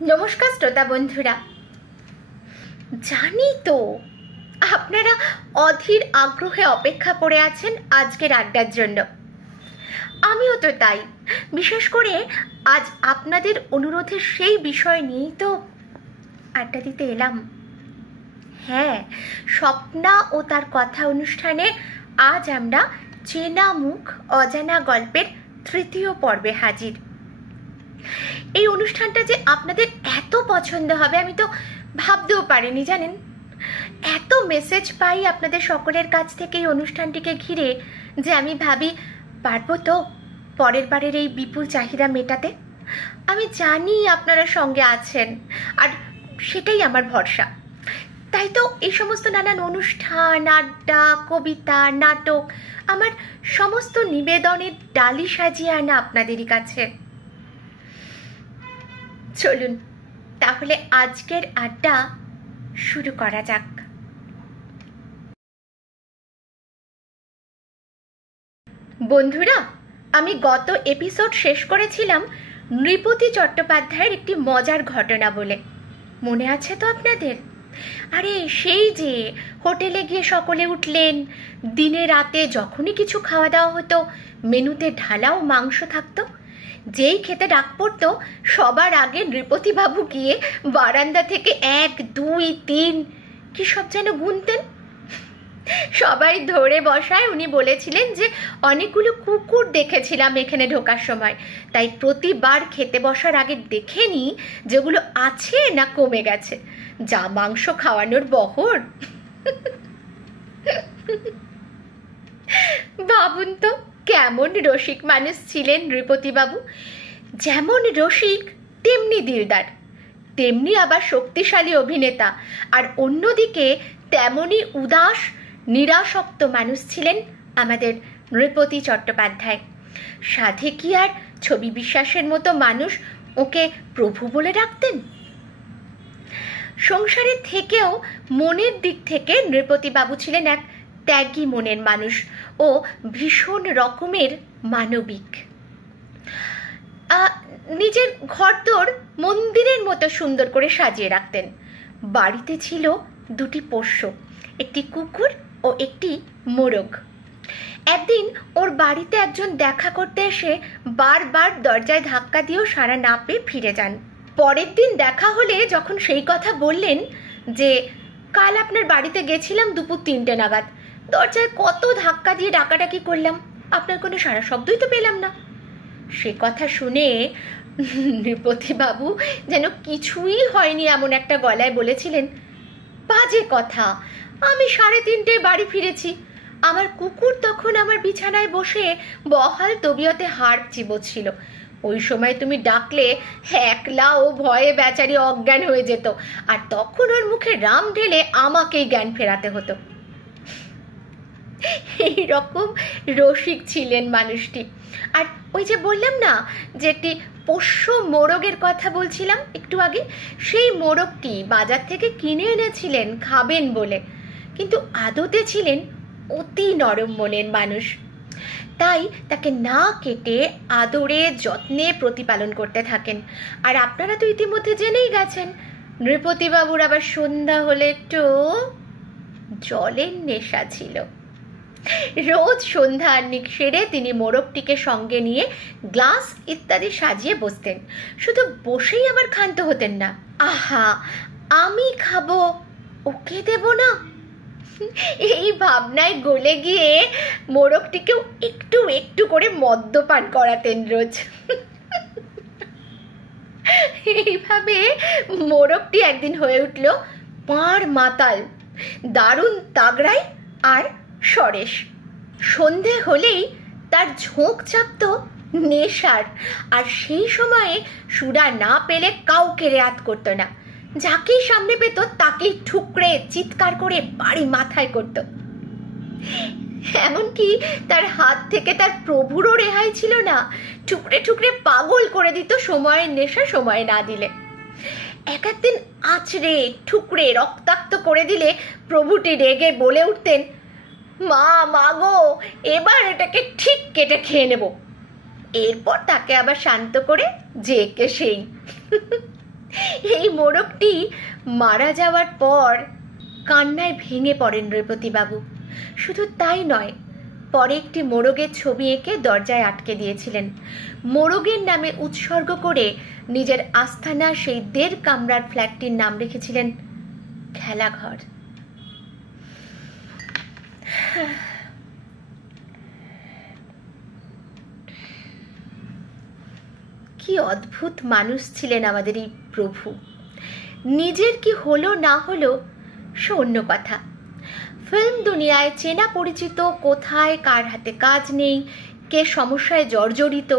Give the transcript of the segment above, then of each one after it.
নমস্কার শ্রোতা বন্ধুরা, জানি তো আপনারা অধীর আগ্রহে অপেক্ষা করে আছেন আজকের আড্ডার জন্য। আমিও তো তাই। বিশেষ করে আজ আপনাদের অনুরোধের সেই বিষয় নিয়েই তো আড্ডা দিতে এলাম। হ্যাঁ, স্বপ্না ও তার কথা অনুষ্ঠানে আজ আমরা চেনা মুখ অজানা গল্পের তৃতীয় পর্বে হাজির। এই অনুষ্ঠানটা যে আপনাদের এত পছন্দ হবে আমি তো ভাবতেও পারিনি, জানেন। এত মেসেজ পাই আপনাদের সকলের কাছ থেকে এই অনুষ্ঠানটিকে ঘিরে যে আমি ভাবি পারবো তো পরের বারের এই বিপুল চাহিদা মেটাতে। আমি জানি আপনারা সঙ্গে আছেন, আর সেটাই আমার ভরসা। তাই তো এই সমস্ত নানান অনুষ্ঠান, আড্ডা, কবিতা, নাটক, আমার সমস্ত নিবেদনের ডালি সাজিয়ে আনা আপনাদেরই কাছে। চলুন তাহলে আজকের আড্ডা শুরু করা যাক। বন্ধুরা, আমি গত এপিসোড শেষ করেছিলাম নৃপতি চট্টোপাধ্যায়ের একটি মজার ঘটনা বলে। মনে আছে তো আপনাদের? আরে সেই যে হোটেলে গিয়ে সকলে উঠলেন, দিনে রাতে যখনই কিছু খাওয়া দাওয়া হতো মেনুতে ঢালাও মাংস থাকতো। যেই খেতে ডাক পড়তো সবার আগে নৃপতিবাবু গিয়ে বারান্দা থেকে 1, 2, 3 কি সব যেন গুনতেন। সবাই ধরে বসায় উনি বলেছিলেন যে অনেকগুলো কুকুর দেখেছিলাম এখানে ঢোকার সময়, তাই প্রতিবার খেতে বসার আগে দেখে নিই যেগুলো আছে না কমে গেছে। যা মাংস খাওয়ানোর বহর! ভাবুন তো কেমন রসিক মানুষ ছিলেন নৃপতিবাবু। যেমন রসিক তেমনি দিলদার, তেমনি আবার শক্তিশালী অভিনেতা, আর অন্যদিকে তেমনি উদাস নিরাসক্ত মানুষ ছিলেন আমাদের নৃপতি চট্টোপাধ্যায়। সাধে কি আর ছবি বিশ্বাসের মতো মানুষ ওকে প্রভু বলে ডাকতেন? সংসারের থেকেও মনের দিক থেকে নৃপতিবাবু ছিলেন এক ত্যাগী মনের মানুষ ও ভীষণ রকমের মানবিক। নিজের ঘরদোর মন্দিরের মতো সুন্দর করে সাজিয়ে রাখতেন। বাড়িতে ছিল 2টি পোষ্য, একটি কুকুর ও একটি মোরগ। একদিন ওর বাড়িতে একজন দেখা করতে এসে বারবার দরজায় ধাক্কা দিয়েও সাড়া না পেয়ে ফিরে যান। পরের দিন দেখা হলে যখন সেই কথা বললেন যে কাল আপনার বাড়িতে গেছিলাম দুপুর 3টে নাগাদ, দরজায় কত ধাক্কা দিয়ে ডাকাডাকি করলাম, আপনার কোনো সারা শব্দই তো পেলাম না। সে কথা শুনে নৃপতিবাবু যেন কিছুই হয়নি এমন একটা গলায় বলেছিলেন, বাজে কথা, আমি 3:30 বাড়ি ফিরেছি। আমার কুকুর তখন আমার বিছানায় বসে বহাল তবিয়তে হাড় চিবোচ্ছিল। ওই সময় তুমি ডাকলে একলা ও ভয়ে বেচারি অজ্ঞান হয়ে যেত, আর তখন ওর মুখে রাম ঢেলে আমাকেই জ্ঞান ফেরাতে হতো। এইরকম রসিক ছিলেন মানুষটি। আর ওই যে বললাম না যে একটি পোষ্য মোরগের কথা বলছিলাম একটু আগে, সেই মোরগটি বাজার থেকে কিনে এনেছিলেন খাবেন বলে, কিন্তু আদতে ছিলেন অতি নরম মনের মানুষ। তাই তাকে না কেটে আদরে যত্নে প্রতিপালন করতে থাকেন। আর আপনারা তো ইতিমধ্যে জেনেই গেছেন নৃপতিবাবুর আবার সন্ধ্যা হলে একটু জলের নেশা ছিল। রোজ সন্ধ্যা আহ্নিক সেরে তিনি মোরগটিকে সঙ্গে নিয়ে গ্লাস ইত্যাদি সাজিয়ে বসতেন। শুধু বসেই আবার ক্ষান্ত হতেন না। আহা, আমি খাবো, ওকে দেব না, এই ভাবনায় গলে গিয়ে মোরগটিকেও একটু একটু করে মদ্যপান করাতেন রোজ। এইভাবে মোরগটি একদিন হয়ে উঠল পাড় মাতাল, দারুণ তাগড়াই আর সরেশ। সন্ধে হলেই তার ঝোঁক চাপত নেশার, আর সেই সময়ে সুরা না পেলে কাউকে রেয়াত করতো না। যাকেই সামনে পেত তাকেই ঠুকরে চিৎকার করে বাড়ি মাথায় করত। এমনকি তার হাত থেকে তার প্রভুরও রেহাই ছিল না, ঠুকরে ঠুকরে পাগল করে দিত সময়ের নেশা সময় না দিলে। একদিন আঁচড়ে ঠুকরে রক্তাক্ত করে দিলে প্রভুটি রেগে বলে উঠতেন, মা গো, এবার এটাকে ঠিক কেটে খেয়ে নেব। এরপর তাকে আবার শান্ত করে যে কে সেই। এই মোড়কটি মারা যাওয়ার পর কান্নায় ভেঙে পড়েন নৃপতিবাবু। শুধু তাই নয়, পরে একটি মোড়কের ছবি এঁকে দরজায় আটকে দিয়েছিলেন। মোড়কের নামে উৎসর্গ করে নিজের আস্থানা সেই 1.5 কামরার ফ্ল্যাটটির নাম রেখেছিলেন খেলাঘর। কি অদ্ভুত মানুষ ছিলেন আমাদের এই প্রভু। নিজের কি হলো না হলো সে অন্য কথা। ফিল্ম দুনিয়ায় চেনা পরিচিত কোথায় কার হাতে কাজ নেই, কে সমস্যায় জর্জরিত,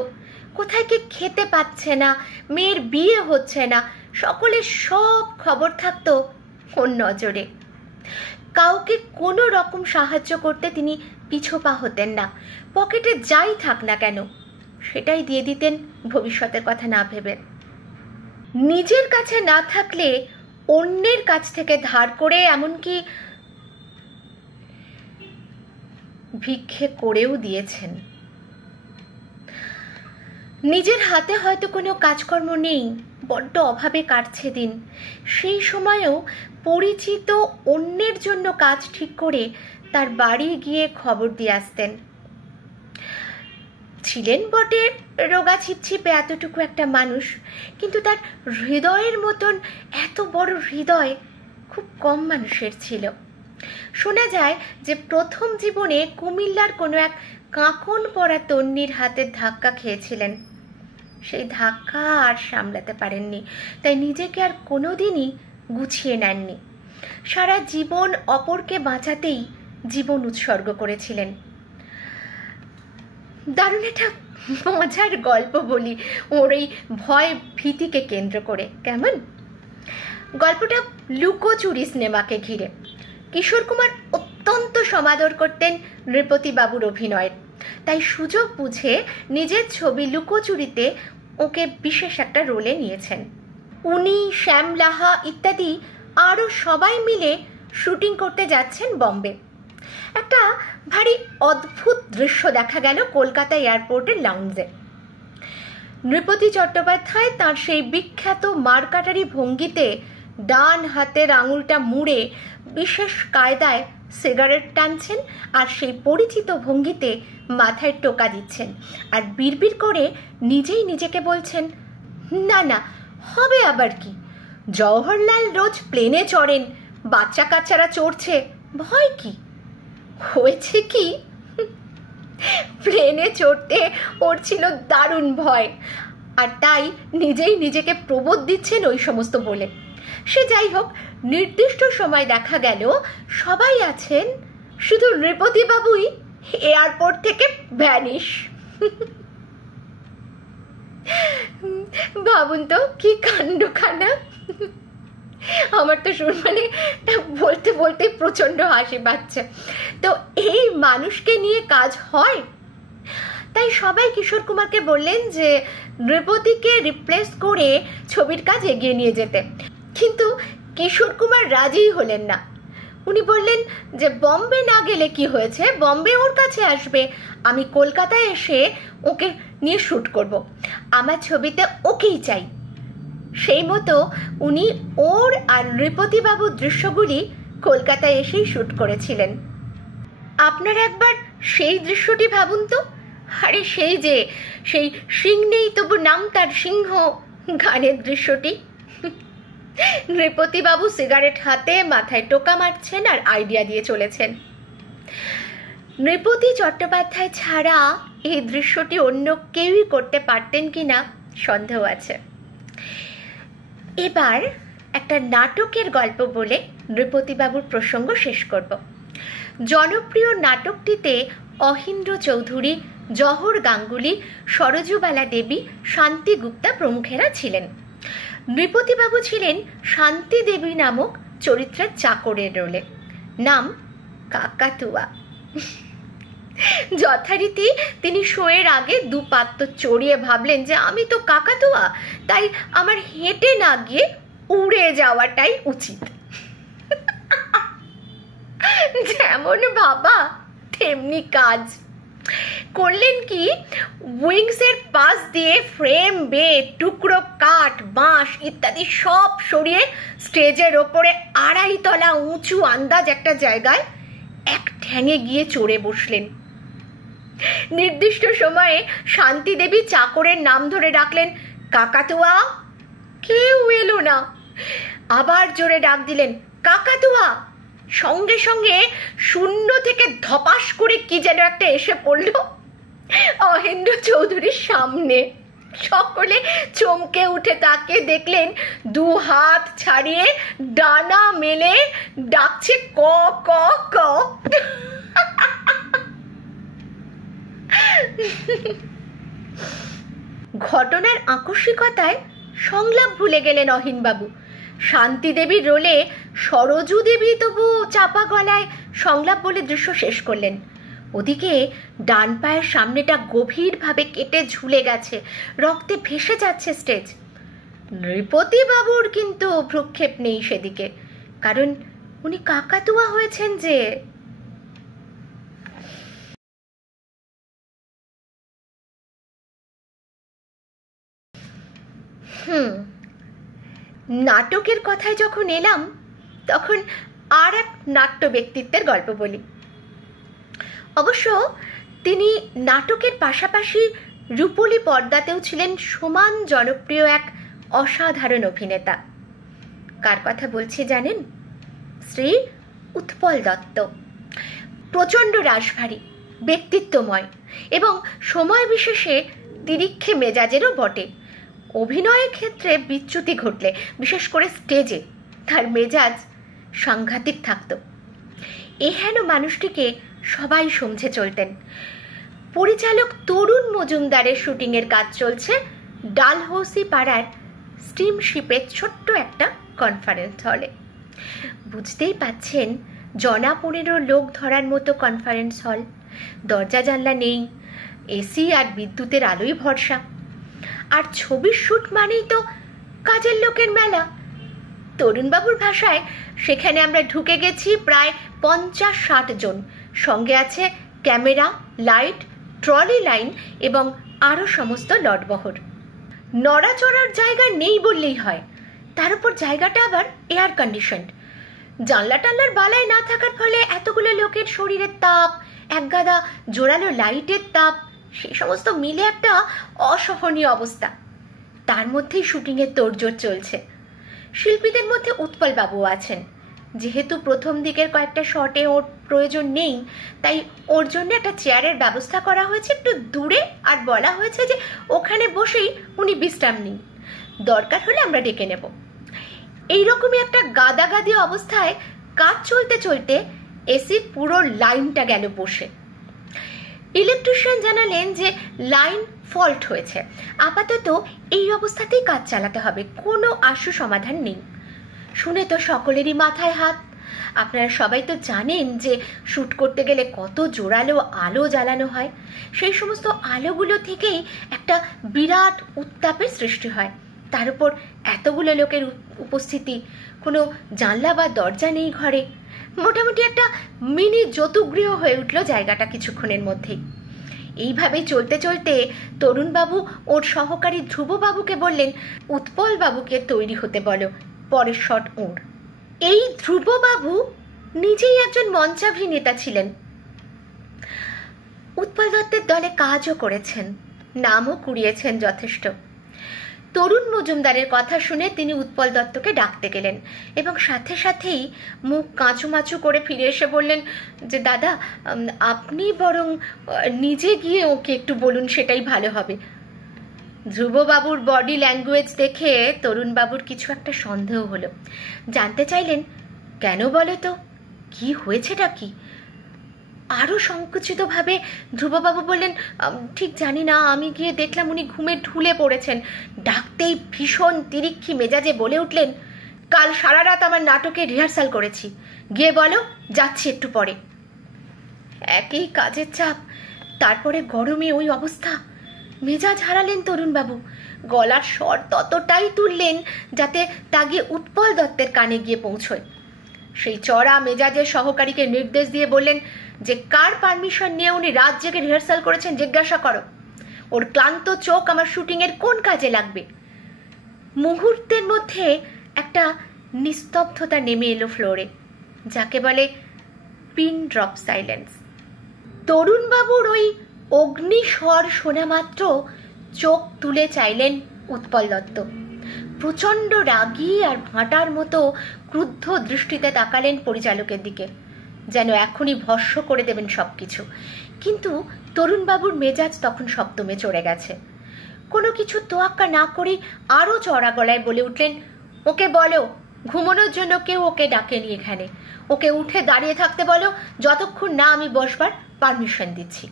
কোথায় কে খেতে পাচ্ছে না, মেয়ের বিয়ে হচ্ছে না, সকলের সব খবর থাকতো ওর নজরে। কাউকে কোনো রকম সাহায্য করতে তিনি পিছপা হতেন না। পকেটে যাই থাক না কেন সেটাই দিয়ে দিতেন ভবিষ্যতের কথা না ভেবে। নিজের কাছে না থাকলে অন্যের কাছ থেকে ধার করে, এমনকি ভিক্ষে করেও দিয়েছেন। নিজের হাতে হয়তো কোনো কাজকর্ম নেই, বড্ড অভাবে কাটছে দিন, সেই সময়েও পরিচিত অন্যের জন্য কাজ ঠিক করে তার বাড়ি গিয়ে খবর দিয়ে আসতেন। ছিলেন বটে রোগা ছিপছিপে এতটুকু একটা মানুষ, কিন্তু তার হৃদয়ের মতন এত বড় হৃদয় খুব কম মানুষের ছিল। শোনা যায় যে প্রথম জীবনে কুমিল্লার কোনো এক কাঁকন পরা তন্নির হাতের ধাক্কা খেয়েছিলেন। সেই ধাক্কা আর সামলাতে পারেননি, তাই নিজেকে আর কোনোদিনই গুছিয়ে নেননি। সারা জীবন অপরকে বাঁচাতেই জীবন উৎসর্গ করেছিলেন। দারুণ একটা মজার গল্প বলি ওর এই ভয় ভীতিকে কেন্দ্র করে, কেমন? গল্পটা লুকোচুরি সিনেমাকে ঘিরে। কিশোর কুমার অত্যন্ত সমাদর করতেন নৃপতিবাবুর অভিনয়ের, তাই সুযোগ বুঝে নিজের ছবি লুকোচুরিতে ওকে বিশেষ একটা রোলে নিয়েছেন। উনি, শ্যাম লাহা ইত্যাদি আরও সবাই মিলে শুটিং করতে যাচ্ছেন বম্বে। একটা ভারী অদ্ভুত দৃশ্য দেখা গেল কলকাতা এয়ারপোর্টের লাউঞ্জে। নৃপতি চট্টোপাধ্যায় তার সেই বিখ্যাত মারকাটারি ভঙ্গিতে ডান হাতের আঙুলটা মুড়ে বিশেষ কায়দায় সিগারেট টানছেন, আর সেই পরিচিত ভঙ্গিতে মাথায় টোকা দিচ্ছেন, আর বিড়বিড় করে নিজেই নিজেকে বলছেন, না না, হবে আবার কি, জওহরলাল রোজ প্লেনে চড়েন, বাচ্চা কাচ্চারা চড়ছে, ভয় কি? হয়েছে কি, প্লেনে চড়তে ওর ছিল দারুণ ভয়, আর তাই নিজেই নিজেকে প্রবোধ দিচ্ছেন ওই সমস্ত বলে। সে যাই হোক, নির্দিষ্ট সময় দেখা গেল সবাই আছেন, শুধু নৃপতিবাবুই এয়ারপোর্ট থেকে ভ্যানিশ। ভাবুন তো কি কাণ্ডখানা। আমার তো মানে বলতে বলতে প্রচণ্ড হাসি পাচ্ছে। তো এই মানুষকে নিয়ে কাজ হয়, তাই সবাই কিশোর কুমারকে বললেন যে নৃপতিকে রিপ্লেস করে ছবির কাজ এগিয়ে নিয়ে যেতে, কিন্তু কিশোর কুমার রাজিই হলেন না। উনি বললেন যে বম্বে না গেলে কি হয়েছে, বম্বে ওর কাছে আসবে, আমি কলকাতায় এসে ওকে নিয়ে শ্যুট করব, আমার ছবিতে ওকেই চাই। সেই মতো উনি ওর আর নৃপতিবাবুর দৃশ্যগুলি কলকাতায় এসেই শ্যুট করেছিলেন। আপনারা একবার সেই দৃশ্যটি ভাবুন তো। আরে সেই সিং নেই তবু নাম তার সিংহ গানের দৃশ্যটি। নৃপতিবাবু সিগারেট হাতে মাথায় টোকা মারছেন আর আইডিয়া দিয়ে চলেছেন। নৃপতি চট্টোপাধ্যায় ছাড়া এই দৃশ্যটি অন্য কেউই করতে পারতেন কিনা সন্দেহ আছে। এবার একটা নাটকের গল্প বলে নৃপতিবাবুর প্রসঙ্গ শেষ করব। জনপ্রিয় নাটকটিতে অহিন্দ্র চৌধুরী, জহর গাঙ্গুলি, সরজুবালা দেবী, শান্তি গুপ্তা প্রমুখেরা ছিলেন। নৃপতিবাবু ছিলেন শান্তি দেবী নামক চরিত্রের চাকরের রোলে, নাম কাকাতুয়া। যথারীতি তিনি শোয়ের আগে 2 পাত্র চড়িয়ে ভাবলেন যে আমি তো কাকাতুয়া, তাই আমার হেঁটে না গিয়ে উড়ে যাওয়াটাই উচিত। যেমন ভাবা তেমনি কাজ। করলেন কি, উইংসের পাশ দিয়ে ফ্রেম, বেড, টুকরো কাঠ, বাঁশ ইত্যাদি সব সরিয়ে স্টেজের ওপরে 2.5 তলা উঁচু আন্দাজ একটা জায়গায় এক ঠ্যাঙে গিয়ে চড়ে বসলেন। নির্দিষ্ট সময়ে শান্তি দেবী চাকরের নাম ধরে ডাকলেন, কাকাতুয়া। কেউ এলো না। আবার জোরে ডাক দিলেন, কাকাতুয়া। সঙ্গে সঙ্গে শূন্য থেকে ধপাস করে কি যেন একটা এসে পড়ল অহেন্দ্র চৌধুরীর সামনে। সকলে চমকে উঠে তাকে দেখলেন 2 হাত ছাড়িয়ে ডানা মেলে ডাকছে ক ক ক। ঘটনার আকস্মিকতায় সংলাপ ভুলে গেলেন অহিনবাবু। শান্তি দেবীর রোলে সরজু দেবী তবু চাপা গলায় সংলাপ বলে দৃশ্য শেষ করলেন। ওদিকে ডান পায়ের সামনেটা গভীরভাবে কেটে ঝুলে গেছে, রক্তে ভেসে যাচ্ছে স্টেজ। নৃপতি বাবুর কিন্তু ভ্রুক্ষেপ নেই সেদিকে, কারণ উনি কাকাতুয়া হয়েছেন যে। নাটকের কথায় যখন এলাম, তখন আর এক নাট্য ব্যক্তিত্বের গল্প বলি। অবশ্য তিনি নাটকের পাশাপাশি রূপলী পর্দাতেও ছিলেন সমান জনপ্রিয় এক অসাধারণ অভিনেতা। কার কথা বলছি জানেন? শ্রী উৎপল দত্ত। প্রচণ্ড রাশভারী, ব্যক্তিত্বময় এবং সময় বিশেষে তিরিক্ষে মেজাজেরও বটে। অভিনয়ের ক্ষেত্রে বিচ্যুতি ঘটলে, বিশেষ করে স্টেজে, তার মেজাজ সাংঘাতিক থাকত। এহেন মানুষটিকে সবাই সমঝে চলতেন। পরিচালক তরুণ মজুমদারের শুটিংয়ের কাজ চলছে ডালহৌসি পাড়ার স্টিমশিপের ছোট্ট একটা কনফারেন্স হলে। বুঝতেই পাচ্ছেন, 15 লোক ধরার মতো কনফারেন্স হল। দরজা জানলা নেই, এসি আর বিদ্যুতের আলোই ভরসা। আর ছবির শ্যুট মানেই তো কাজের লোকের মেলা। তরুণবাবুর ভাষায় সেখানে আমরা ঢুকে গেছি প্রায় 50-60 জন। সঙ্গে আছে ক্যামেরা, লাইট, ট্রলি লাইন এবং আরও সমস্ত লটবহর। নড়াচড়ার জায়গা নেই বললেই হয়। তার উপর জায়গাটা আবার এয়ার কন্ডিশনড। জানলা টাল্লার বালায় না থাকার ফলে এতগুলো লোকের শরীরের তাপ, একগাদা জোরালো লাইটের তাপ, সেই সমস্ত মিলে একটা অসহনীয় অবস্থা। তার মধ্যেই শুটিংয়ের তোড়জোড় চলছে। শিল্পীদের মধ্যে উৎপল বাবুও আছেন। যেহেতু প্রথম দিকের কয়েকটা শটে ওর প্রয়োজন নেই, তাই ওর জন্য একটা চেয়ারের ব্যবস্থা করা হয়েছে একটু দূরে, আর বলা হয়েছে যে ওখানে বসেই উনি বিশ্রাম নিন, দরকার হলে আমরা ডেকে নেব। এইরকমই একটা গাদাগাদি অবস্থায় কাজ চলতে চলতে এসির পুরো লাইনটা গেল বসে। ইলেকট্রিশিয়ান জানালেন যে লাইন ফল্ট হয়েছে, আপাতত এই অবস্থাতেই কাজ চালাতে হবে, কোনো আশু সমাধান নেই। শুনে তো সকলেরই মাথায় হাত। আপনারা সবাই তো জানেন যে শ্যুট করতে গেলে কত জোরালো আলো জ্বালানো হয়। সেই সমস্ত আলোগুলো থেকেই একটা বিরাট উত্তাপের সৃষ্টি হয়। তার উপর এতগুলো লোকের উপস্থিতি, কোনো জানলা বা দরজা নেই ঘরে। মোটামুটি একটা মিনি যতুগৃহ হয়ে উঠল জায়গাটা কিছুক্ষণের মধ্যেই। এইভাবেই চলতে চলতে তরুণবাবু ওর সহকারী ধ্রুববাবুকে বললেন, উৎপল বাবুকে তৈরি হতে বলো, পরের শট ওর। এই ধ্রুববাবু নিজেই একজন মঞ্চাভিনেতা ছিলেন। উৎপল দত্তের দলে কাজও করেছেন, নামও কুড়িয়েছেন যথেষ্ট। তরুণ মজুমদারের কথা শুনে তিনি উৎপল দত্তকে ডাকতে গেলেন এবং সাথে সাথেই মুখ কাঁচুমাচু করে ফিরে এসে বললেন যে, দাদা আপনি বরং নিজে গিয়ে ওকে একটু বলুন, সেটাই ভালো হবে। ধ্রুববাবুর বডি ল্যাঙ্গুয়েজ দেখে তরুণবাবুর কিছু একটা সন্দেহ হলো। জানতে চাইলেন, কেন বলো তো, কি হয়েছেটা কি? আরও সংকুচিতভাবে ধ্রুববাবু বললেন, ঠিক জানি না, আমি গিয়ে দেখলাম উনি ঘুমে ঢুলে পড়েছেন। ডাকতেই ভীষণ তিরিক্ষি মেজাজে বলে উঠলেন, কাল সারা রাত আমার নাটকে রিহার্সাল করেছি, গিয়ে বলো যাচ্ছি একটু পরে। একই কাজের চাপ, তারপরে গরমে ওই অবস্থা। মেজাজ হারালেন তরুণবাবু। গলার স্বর ততটাই তুললেন যাতে তা গিয়ে উৎপল দত্তের কানে গিয়ে পৌঁছয়। সেই চড়া মেজাজের সহকারীকে নির্দেশ দিয়ে বললেন, যে কার পারমিশন নিয়ে উনি রাত জেগে রিহার্সাল করেছেন জিজ্ঞাসা করো। ওর ক্লান্ত চোখ আমার শুটিংয়ের কোন কাজে লাগবে? মুহূর্তের মধ্যে একটা নিস্তব্ধতা নেমে এলো ফ্লোরে, যাকে বলে পিন ড্রপ সাইলেন্স। তরুণবাবুর ওই অগ্নিস্বর শোনা মাত্র চোখ তুলে চাইলেন উৎপল দত্ত। প্রচণ্ড রাগী আর ভাঁটার মতো ক্রুদ্ধ দৃষ্টিতে তাকালেন পরিচালকের দিকে, যেন এখনই ভস্ম করে দেবেন সব কিছু। কিন্তু তরুণবাবুর মেজাজ তখন সপ্তমে চড়ে গেছে। কোনো কিছু তোয়াক্কা না করেই আরও চড়া গলায় বলে উঠলেন, ওকে বলো ঘুমানোর জন্য কেউ ওকে ডাকেনি এখানে। ওকে উঠে দাঁড়িয়ে থাকতে বলো যতক্ষণ না আমি বসবার পারমিশন দিচ্ছি।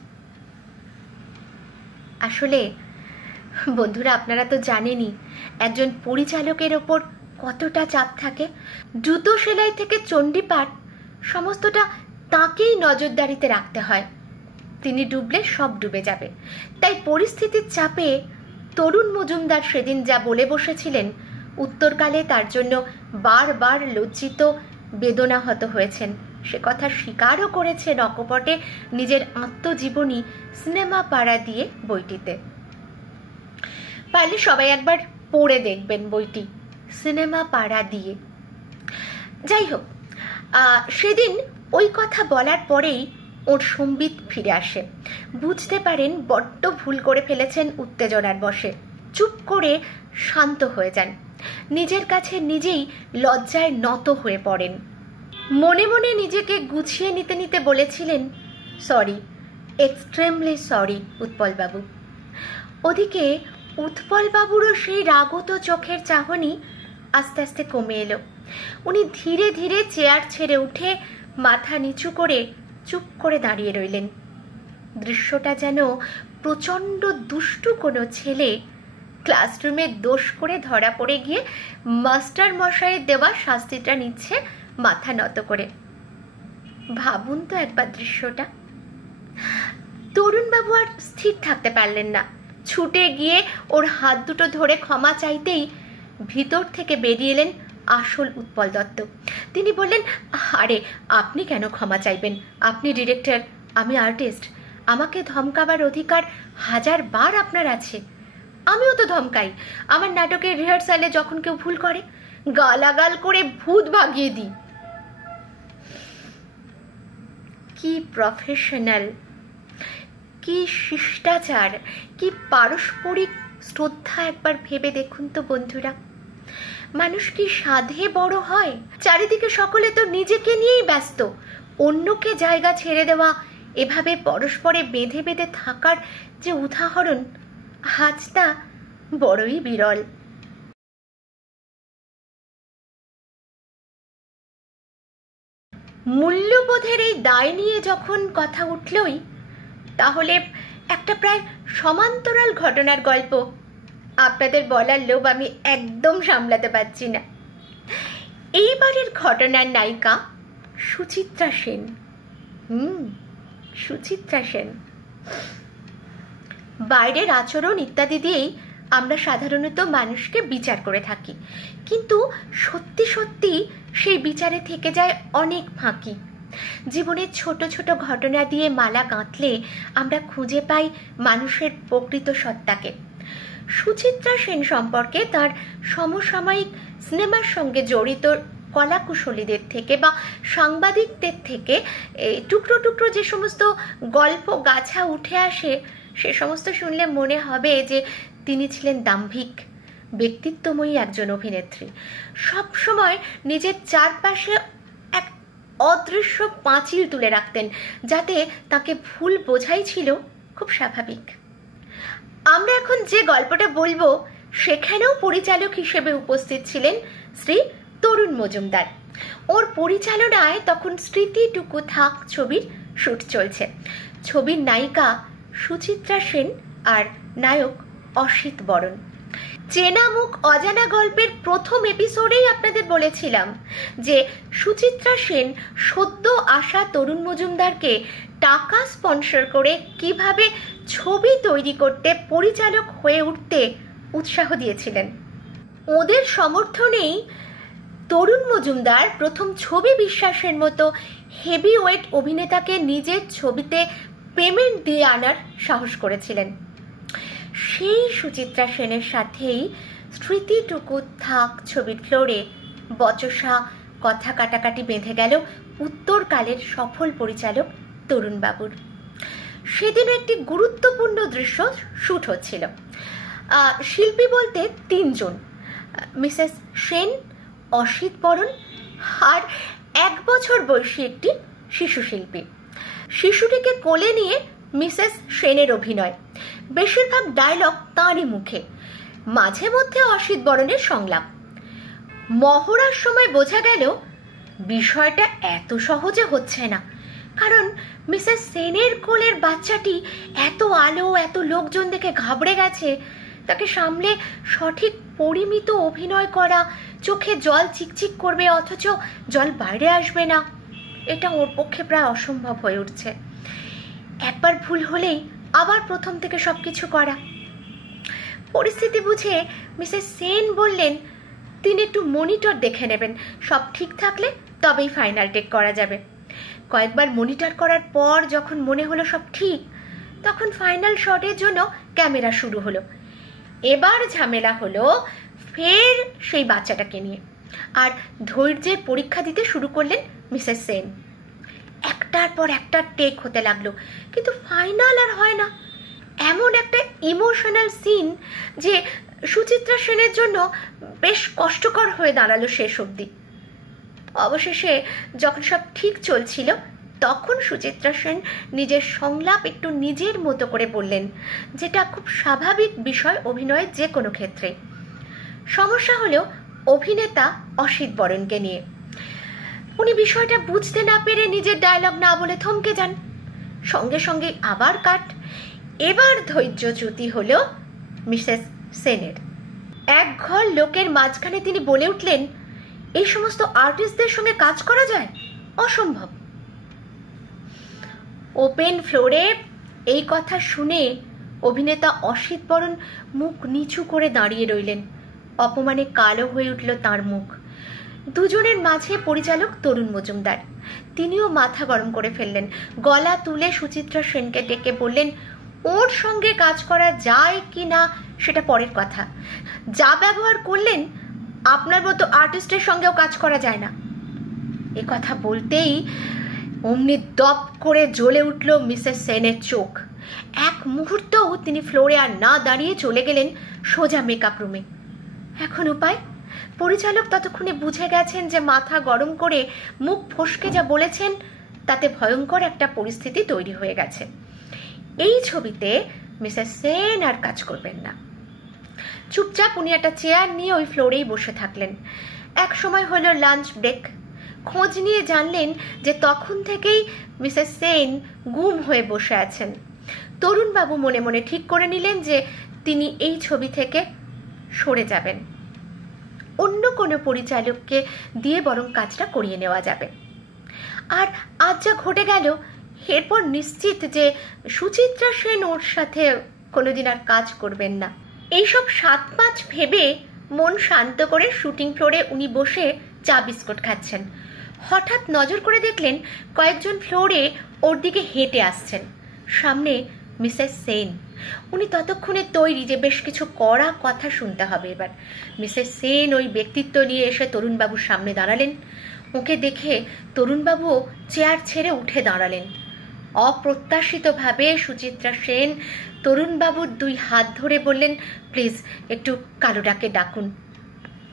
আসলে বন্ধুরা, আপনারা তো জানেনই একজন পরিচালকের ওপর কতটা চাপ থাকে। জুতো সেলাই থেকে চণ্ডীপাঠ সমস্তটা তাকেই নজরদারিতে রাখতে হয়। তিনি ডুবলে সব ডুবে যাবে। তাই পরিস্থিতির চাপে তরুণ মজুমদার সেদিন যা বলে বসেছিলেন, উত্তরকালে তার জন্য বারবার লজ্জিত বেদনাহত হয়েছেন। সে কথা স্বীকারও করেছেন অকপটে নিজের আত্মজীবনী সিনেমা পাড়া দিয়ে বইটিতে। পারলে সবাই একবার পড়ে দেখবেন বইটি, সিনেমা পাড়া দিয়ে। যাই হোক, সেদিন ওই কথা বলার পরেই ওর সম্বিত ফিরে আসে। বুঝতে পারেন বড্ড ভুল করে ফেলেছেন উত্তেজনার বশে। চুপ করে শান্ত হয়ে যান। নিজের কাছে নিজেই লজ্জায় নত হয়ে পড়েন। মনে মনে নিজেকে গুছিয়ে নিতে নিতে বলেছিলেন, সরি, এক্সট্রিমলি সরি উৎপলবাবু। ওদিকে উৎপলবাবুরও সেই রাগত চোখের চাহনি আস্তে আস্তে কমে এলো। উনি ধীরে ধীরে চেয়ার ছেড়ে উঠে মাথা নিচু করে চুপ করে দাঁড়িয়ে রইলেন। দৃশ্যটা যেন প্রচণ্ড দুষ্টু কোনো ছেলে ক্লাসরুমে দোষ করে ধরা পড়ে গিয়ে মাস্টার মশাইয়ের দেওয়া শাস্তিটা নিচ্ছে মাথা নত করে। ভাবুন তো একবার দৃশ্যটা। তরুণবাবু আর স্থির থাকতে পারলেন না। ছুটে গিয়ে ওর হাত দুটো ধরে ক্ষমা চাইতেই ভিতর থেকে বেরিয়ে এলেন আসল উৎপল দত্ত। তিনি বললেন, আরে আপনি কেন ক্ষমা চাইবেন? আপনি ডিরেক্টর, আমি আর্টিস্ট। আমাকে ধমকাবার অধিকার 1000 বার আপনার আছে। আমিও তো ধমকাই। আমার নাটকের রিহার্সালে যখন কেউ ভুল করে গালাগাল করে ভূত ভাগিয়ে দিই। কি প্রফেশনাল, কি শিষ্টাচার, কি পারস্পরিক শ্রদ্ধা একবার ভেবে দেখুন তো বন্ধুরা। মানুষ কি সাধে বড় হয়? চারিদিকে সকলে তো নিজেকে নিয়েই ব্যস্ত। অন্যকে জায়গা ছেড়ে দেওয়া, এভাবে পরস্পরে বেঁধে বেঁধে থাকার যে উদাহরণ আজটা বড়ই বিরল। মূল্যবোধের এই দায় নিয়ে যখন কথা উঠলই, তাহলে একটা প্রায় সমান্তরাল ঘটনার গল্প আপনাদের বলার লোভ আমি একদম সামলাতে পারছি না। এইবারের ঘটনার নায়িকা সুচিত্রা সেন। সুচিত্রা সেন। বাইরের আচরণ ইত্যাদি দিয়েই আমরা সাধারণত মানুষকে বিচার করে থাকি, কিন্তু সত্যি সত্যি সেই বিচারে থেকে যায় অনেক ফাঁকি। জীবনের ছোট ছোট ঘটনা দিয়ে মালা গাঁথলে আমরা খুঁজে পাই মানুষের প্রকৃত সত্তাকে। সুচিত্রা সেন সম্পর্কে তার সমসাময়িক সিনেমার সঙ্গে জড়িত কলাকুশলীদের থেকে বা সাংবাদিকদের থেকে টুকরো টুকরো যে সমস্ত গল্প গাছা উঠে আসে, সে সমস্ত শুনলে মনে হবে যে তিনি ছিলেন দাম্ভিক, ব্যক্তিত্বময়ী একজন অভিনেত্রী। সবসময় নিজের চারপাশে এক অদৃশ্য পাঁচিল তুলে রাখতেন, যাতে তাকে ভুল বোঝাই ছিল খুব স্বাভাবিক। আমরা এখন যে গল্পটা বলবো সেখানেও পরিচালক হিসেবে উপস্থিত ছিলেন শ্রী তরুণ মজুমদার। ওর পরিচালনায় তখন স্মৃতিটুকু থাক ছবির শুট চলছে। ছবির নায়িকা সুচিত্রা সেন আর নায়ক অসিত বরণ। চেনা মুখ অজানা গল্পের প্রথম এপিসোডেই আপনাদের বলেছিলাম যে সুচিত্রা সেন সদ্য আসা তরুণ মজুমদারকে টাকা স্পন্সর করে কিভাবে ছবি তৈরি করতে, পরিচালক হয়ে উঠতে উৎসাহ দিয়েছিলেন। ওদের সমর্থনেই তরুণ মজুমদার প্রথম ছবি বিশ্বাসের মতো হেভি ওয়েট অভিনেতাকে নিজের ছবিতে পেমেন্ট দিয়ে আনার সাহস করেছিলেন। সেই সুচিত্রা সেনের সাথেই স্মৃতিটুকু থাক ছবির ফ্লোরে বচসা কথা কাটাকাটি বেঁধে গেল উত্তরকালের সফল পরিচালক তরুণবাবুর। সেদিন একটি গুরুত্বপূর্ণ দৃশ্য শ্যুট হচ্ছিল। শিল্পী বলতে 3 জন, মিসেস সেন, অসিত বরণ আর 1 বছর বয়সী একটি শিশু শিল্পী। শিশুটিকে কোলে নিয়ে মিসেস সেনের অভিনয়, বেশিরভাগ ডায়লগ তাঁরই মুখে, মাঝে মধ্যে অসিত বরণের সংলাপ। মহড়ার সময় বোঝা গেল বিষয়টা এত সহজে হচ্ছে না, কারণ মিসেস সেনের কোলের বাচ্চাটি এত আলো এত লোকজন দেখে ঘাবড়ে গেছে। তাকে সামলে সঠিক পরিমিত অভিনয় করা, চোখে জল চিকচিক করবে অথচ জল বাইরে আসবে না, এটা ওর পক্ষে প্রায় অসম্ভব হয়ে উঠছে। একবার ভুল হলেই আবার প্রথম থেকে সবকিছু করা। পরিস্থিতি বুঝে মিসেস সেন বললেন তিনি একটু মনিটর দেখে নেবেন, সব ঠিক থাকলে তবেই ফাইনাল টেক করা যাবে। কয়েকবার মনিটর করার পর যখন মনে হলো সব ঠিক, তখন ফাইনাল শটের জন্য ক্যামেরা শুরু হলো। এবার ঝামেলা হলো ফের সেই বাচ্চাটাকে নিয়ে, আর ধৈর্যের পরীক্ষা দিতে শুরু করলেন মিসেস সেন। একটার পর একটা টেক হতে লাগলো, কিন্তু ফাইনাল আর হয় না। এমন একটা ইমোশনাল সিন যে সুচিত্রা সেনের জন্য বেশ কষ্টকর হয়ে দাঁড়ালো শেষ অবধি। অবশেষে যখন সব ঠিক চলছিল তখন সুচিত্রা সেন নিজের সংলাপ একটু নিজের মতো করে বললেন, যেটা খুব স্বাভাবিক বিষয় অভিনয়ের যে কোনো ক্ষেত্রে। সমস্যা হলো অভিনেতা অসিত বরণকে নিয়ে। উনি বিষয়টা বুঝতে না পেরে নিজের ডায়লগ না বলে থমকে যান, সঙ্গে সঙ্গে আবার কাট। এবার ধৈর্যচ্যুতি হলো মিসেস সেনের। এক ঘর লোকের মাঝখানে তিনি বলে উঠলেন, এই সমস্ত আর্টিস্টদের সঙ্গে কাজ করা যায়? অসম্ভব। ওপেন ফ্লোরে এই কথা শুনে অভিনেতা অসিত বরণ মুখ নিচু করে দাঁড়িয়ে রইলেন। অপমানে কালো হয়ে উঠল তার মুখ। দুজনের মাঝে পরিচালক তরুণ মজুমদার, তিনিও মাথা গরম করে ফেললেন। গলা তুলে সুচিত্রা সেনকে ডেকে বললেন, ওর সঙ্গে কাজ করা যায় কি না সেটা পরের কথা, যা ব্যবহার করলেন আপনার মতো আর্টিস্টের সঙ্গেও কাজ করা যায় না। এ কথা বলতেই অমনি দপ করে জ্বলে উঠল মিসেস সেনের চোখ। এক মুহূর্তও তিনি ফ্লোরে আর না দাঁড়িয়ে চলে গেলেন সোজা মেকআপ রুমে। এখন উপায়? পরিচালক ততক্ষণে বুঝে গেছেন যে মাথা গরম করে মুখ ফসকে যা বলেছেন তাতে ভয়ঙ্কর একটা পরিস্থিতি তৈরি হয়ে গেছে। এই ছবিতে মিসেস সেন আর কাজ করবেন না। চুপচাপ উনি একটা চেয়ার নিয়ে ওই ফ্লোরেই বসে থাকলেন। এক সময় হলো লাঞ্চ ব্রেক। খোঁজ নিয়ে জানলেন যে তখন থেকেই মিসেস সেন গুম হয়ে বসে আছেন। তরুণবাবু মনে মনে ঠিক করে নিলেন যে তিনি এই ছবি থেকে সরে যাবেন, অন্য কোনো পরিচালককে দিয়ে বরং কাজটা করিয়ে নেওয়া যাবে। আর আজ যা ঘটে গেল, এরপর নিশ্চিত যে সুচিত্রা সেন ওর সাথে কোনোদিন আর কাজ করবেন না। এইসব 7-5 ভেবে মন শান্ত করে শুটিং ফ্লোরে উনি বসে চা বিস্কুট খাচ্ছেন। হঠাৎ নজর করে দেখলেন কয়েকজন ফ্লোরে ওর দিকে হেঁটে আসছেন। সামনে মিসেস সেন। উনি ততক্ষণে তৈরি যে বেশ কিছু কড়া কথা শুনতে হবে এবার। মিসেস সেন ওই ব্যক্তিত্ব নিয়ে এসে তরুণবাবুর সামনে দাঁড়ালেন। ওকে দেখে তরুণবাবুও চেয়ার ছেড়ে উঠে দাঁড়ালেন। অপ্রত্যাশিতভাবে সুচিত্রা সেন তরুণবাবুর 2 হাত ধরে বললেন, প্লিজ একটু কালোদাকে ডাকুন।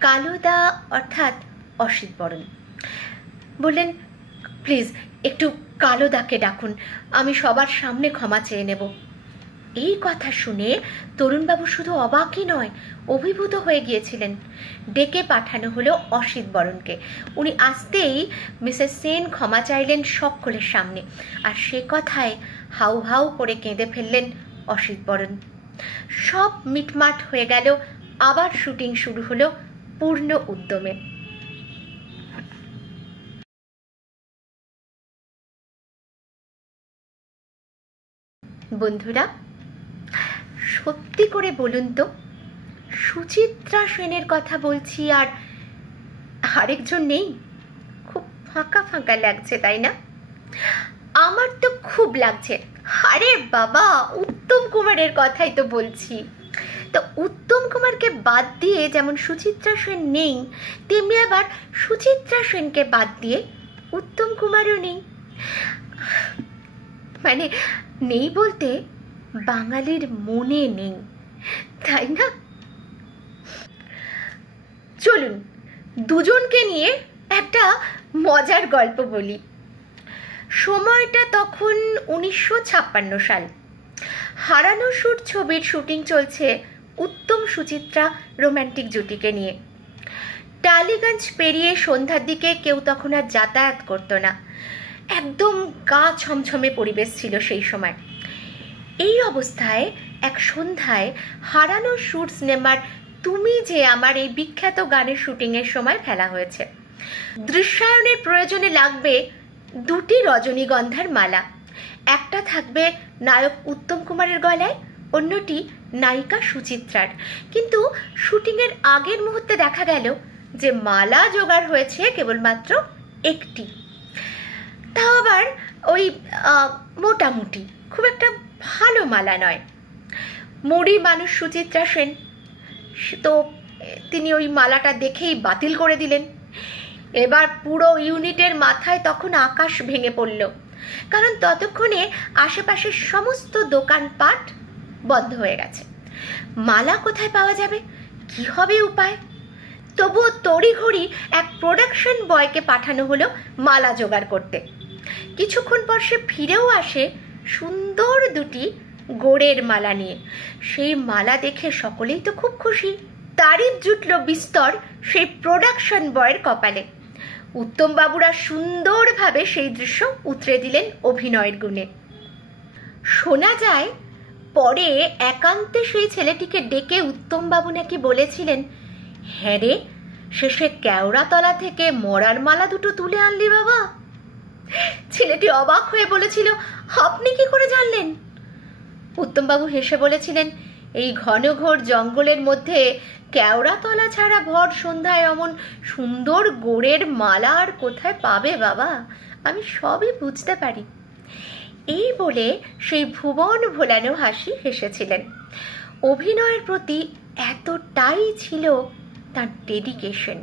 কালোদা অর্থাৎ অসিত বরণ বললেন, প্লিজ একটু কালোদাকে ডাকুন, আমি সবার সামনে ক্ষমা চেয়ে নেব। এই কথা শুনে তরুণবাবু শুধু অবাকই নয়, অভিভূত হয়ে গিয়েছিলেন। ডেকে পাঠানো হলো অসিত বরণকে। উনি আসতেই মিসেস সেন ক্ষমা চাইলেন সকলের সামনে, আর সে কথায় হাউ হাউ করে কেঁদে ফেললেন অসিত বরণ। সব মিটমাট হয়ে গেল। আবার শুটিং শুরু হলো পূর্ণ উদ্যমে। বন্ধুরা, সত্যি করে বলুন তো, সুচিত্রা সেনের কথা বলছি আর আরেকজন নেই? খুব ফাঁকা ফাঁকা লাগছে, তাই না? আমার তো খুব লাগছে। আরে বাবা, উত্তম কুমারের কথাই তো বলছি। তো উত্তম কুমারকে বাদ দিয়ে যেমন সুচিত্রা সেন নেই, তেমনি আবার সুচিত্রা সেনকে বাদ দিয়ে উত্তম কুমারও নেই। মানে নেই বলতে বাঙালির মনে নেই, তাই না? চলুন দুজনকে নিয়ে একটা মজার গল্প বলি। সময়টা তখন 1956 সাল। হারানো সুর ছবির শুটিং চলছে উত্তম সুচিত্রা রোম্যান্টিক জুটিকে নিয়ে। টালিগঞ্জ পেরিয়ে সন্ধ্যার দিকে কেউ তখন আর যাতায়াত করতো না। একদম গা ছমছমে পরিবেশ ছিল সেই সময়। এই অবস্থায় এক সন্ধ্যায় হারানো সুর সিনেমার তুমি যে আমার এই বিখ্যাত গানের শুটিংয়ের সময় ফেলা হয়েছে। দৃশ্যায়নের প্রয়োজনে লাগবে 2টি রজনীগন্ধার মালা। একটা থাকবে নায়ক উত্তম কুমারের গলায়, অন্যটি নায়িকা সুচিত্রার। কিন্তু শুটিংয়ের আগের মুহূর্তে দেখা গেল যে মালা জোগাড় হয়েছে কেবলমাত্র একটি, তাও আবার ওই মোটামুটি, খুব একটা ভালো মালা নয়। মুড়ি মানুষ সুচিত্রা সেন তো তিনি ওই মালাটা দেখেই বাতিল করে দিলেন। এবার পুরো ইউনিটের মাথায় তখন আকাশ ভেঙে পড়ল, কারণ ততক্ষণে আশেপাশের সমস্ত দোকানপাট বন্ধ হয়ে গেছে। মালা কোথায় পাওয়া যাবে, কি হবে উপায়? তবুও তড়িঘড়ি এক প্রোডাকশন বয়কে পাঠানো হলো মালা জোগাড় করতে। কিছুক্ষণ পর সে ফিরেও আসে সুন্দর 2টি গোড়ের মালা নিয়ে। সেই মালা দেখে সকলেই তো খুব খুশি। তারিফ জুটল বিস্তর সেই প্রোডাকশন বয়ের কপালে। উত্তম বাবুরা সুন্দরভাবে সেই দৃশ্য উতরে দিলেন অভিনয়ের গুণে। শোনা যায় পরে একান্তে সেই ছেলেটিকে ডেকে উত্তম বাবু নাকি বলেছিলেন, হ্যাঁ রে, শেষে কেওড়াতলা থেকে মরার মালা 2টো তুলে আনলি বাবা। ছেলেটি অবাক হয়ে বলেছিল, আপনি কি করে জানলেন? উত্তমবাবু হেসে বলেছিলেন, এই ঘনঘোর জঙ্গলের মধ্যে কেওড়াতলা ছাড়া ভর সন্ধ্যায় অমন সুন্দর গোড়ের মালা আর কোথায় পাবে বাবা, আমি সবই বুঝতে পারি। এই বলে সেই ভুবন ভোলানো হাসি হেসেছিলেন। অভিনয়ের প্রতি এতটাই ছিল তার ডেডিকেশন।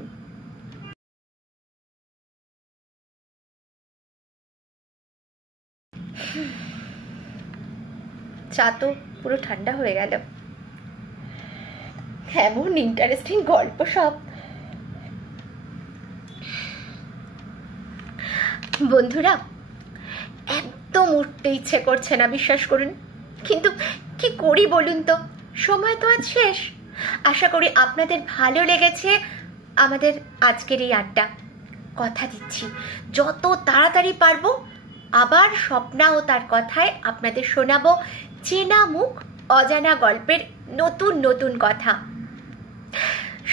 চা তো পুরো ঠান্ডা হয়ে গেল। এমন ইন্টারেস্টিং গল্প সব। বন্ধুরা, একদম উঠতে ইচ্ছে করছে না, বিশ্বাস করুন। কিন্তু কি করি বলুন তো, সময় তো আজ শেষ। আশা করি আপনাদের ভালো লেগেছে আমাদের আজকের এই আড্ডা। কথা দিচ্ছি যত তাড়াতাড়ি পারবো আবার স্বপ্না ও তার কথায় আপনাদের শোনাবো চেনা মুখ অজানা গল্পের নতুন নতুন কথা।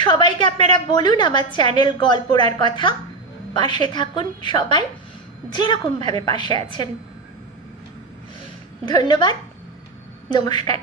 সবাইকে আপনারা বলুন আমার চ্যানেল গল্পরার কথা। পাশে থাকুন সবাই, যেরকম ভাবে পাশে আছেন। ধন্যবাদ, নমস্কার।